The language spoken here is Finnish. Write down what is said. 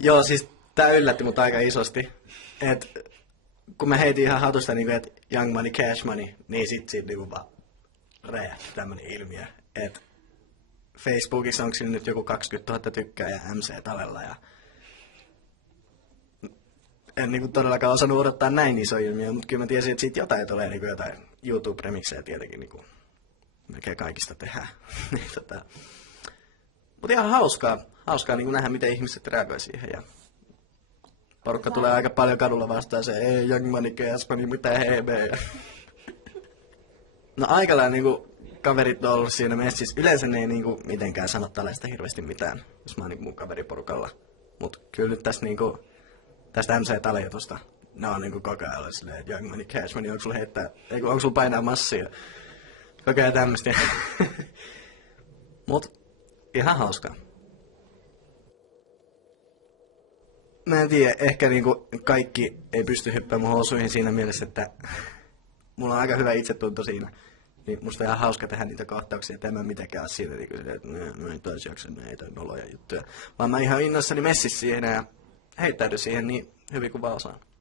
Joo, siis tää yllätti mut aika isosti. Et kun mä heitin ihan hatusta niinku, että Young Money, Cash Money, niin sit siitä niinku vaan räjähti tämmönen ilmiö. Et Facebookissa onko siinä nyt joku 20 000 tykkää ja MC Talella ja en niinku todellakaan osannut odottaa näin iso ilmiö, mutta kyllä mä tiesin, että siitä jotain tulee niinku jotain YouTube-remiksejä tietenkin niinku melkein kaikista tehdään. Mutta ihan hauskaa niinku nähdä, miten ihmiset reagoi siihen ja porukka tulee aika paljon kadulla vastaan se, ei Young Money, Cash Money, mitä hebe. No aika lailla niinku kaverit on ollut siinä messissä. Yleensä ne ei niinku mitenkään sano tällaista hirveästi mitään, jos mä oon niinku mun kaveriporukalla. Mut kyllä nyt tästä niinku, tästä MC-talejutusta, ne on niinku koko ajan silleen, että Young Money, Cash Money, onko sulla heittää, onko sulla painaa massia. Koko ajan tämmöstä. Mut ihan hauskaa. Mä en tiedä, ehkä niinku kaikki ei pysty hyppäämään mun housuihin siinä mielessä, että mulla on aika hyvä itsetunto siinä. Niin musta on ihan hauska tehdä niitä kohtauksia, että en mä mitenkään ole siitä, että mä en taisi jaksa näitä noloja juttuja. Vaan mä ihan innoissani messis siihen ja heittäydyn siihen niin hyvin kuin vaan osaan.